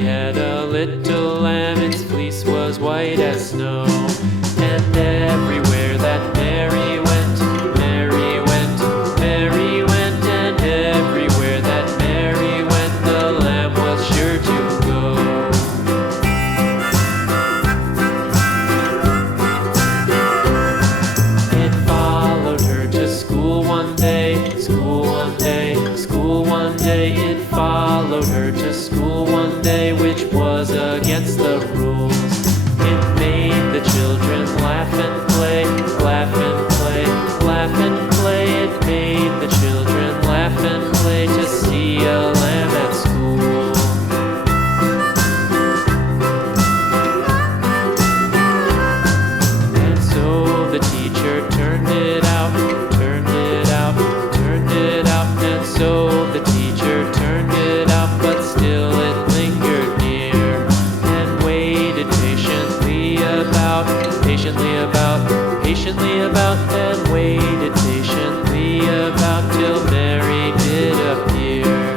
Mary had a little lamb, its fleece was white as snow. And everywhere that Mary went, Mary went, Mary went, and everywhere that Mary went, the lamb was sure to go. It followed her to school one day, school one day, school one day. It followed her to school one day, which was against the rules. It made the children laugh and play, laugh and play, laugh and play. It made the children laugh and play to see a lamb at school. And so the teacher turned it out, turned it out, turned it out. And so the teacher turned it out, but still it lingered near and waited patiently about, patiently about, patiently about, and waited patiently about till Mary did appear.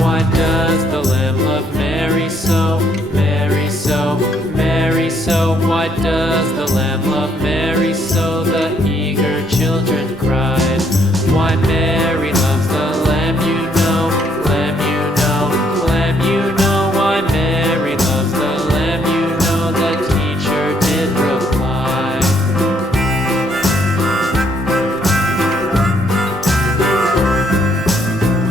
Why does the lamb love Mary so, Mary so, Mary so? Why does the lamb love Mary so? The eager children cried. Why Mary loves the lamb, you know, lamb, you know, lamb, you know. Why Mary loves the lamb, you know, the teacher did reply.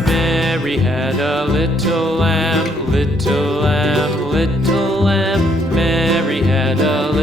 Mary had a little lamb, little lamb, little lamb. Mary had a little